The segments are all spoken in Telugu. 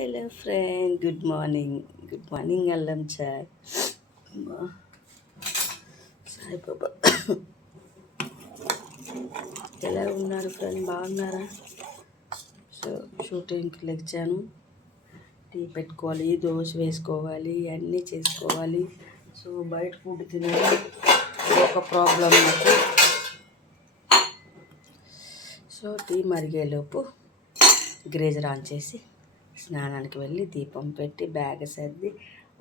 Hello friend, good morning. Good morning అల్లం చాయ్. సాయిబాబా ఎలా ఉన్నారు ఫ్రెండ్? బాగున్నారా? సో షూటింగ్కి లెగ్చాను. టీ పెట్టుకోవాలి, దోశ వేసుకోవాలి, అన్నీ చేసుకోవాలి. సో బయట ఫుడ్ తినాలి, ఒక ప్రాబ్లం నాకు. సో టీ మరిగేలోపు గ్రేజర్ ఆన్ చేసి స్నానానికి వెళ్ళి దీపం పెట్టి బ్యాగ్ సర్ది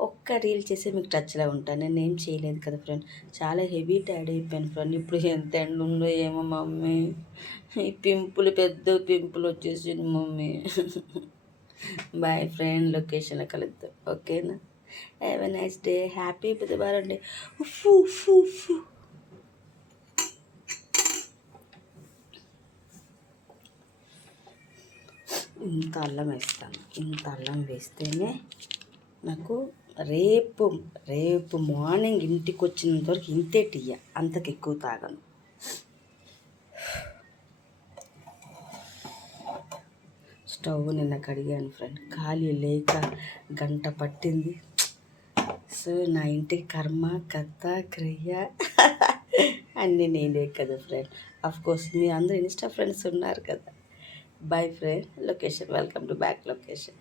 ఒక్క రీల్ చేసి మీకు టచ్లో ఉంటాను. నేను ఏం చేయలేదు కదా ఫ్రెండ్, చాలా హెవీ టైర్డ్ అయిపోయాను ఫ్రెండ్. ఇప్పుడు ఎంత ఎండ ఉందో ఏమో మమ్మీ, ఈ పెద్ద పింపుల్ వచ్చేసింది మమ్మీ. బాయ్ ఫ్రెండ్, లొకేషన్లో కలుద్దాం, ఓకేనా? Have a nice day, happy బుధవారం డే. ఉఫు ఉఫు ఉఫు. ఇంత అల్లం వేస్తాను, ఇంత అల్లం వేస్తేనే నాకు రేపు మార్నింగ్ ఇంటికి వచ్చినంత వరకు ఇంతే టీ, అంతకు ఎక్కువ తాగను. స్టవ్ నిన్న కడిగాను ఫ్రెండ్, ఖాళీ లేక గంట పట్టింది. సో నా ఇంటికి కర్మ కర్త క్రియ అన్నీ నేనే కదా ఫ్రెండ్. అఫ్కోర్స్ మీ అందరూ ఇన్స్టా ఫ్రెండ్స్ ఉన్నారు కదా. Boy friend, location, welcome to back location.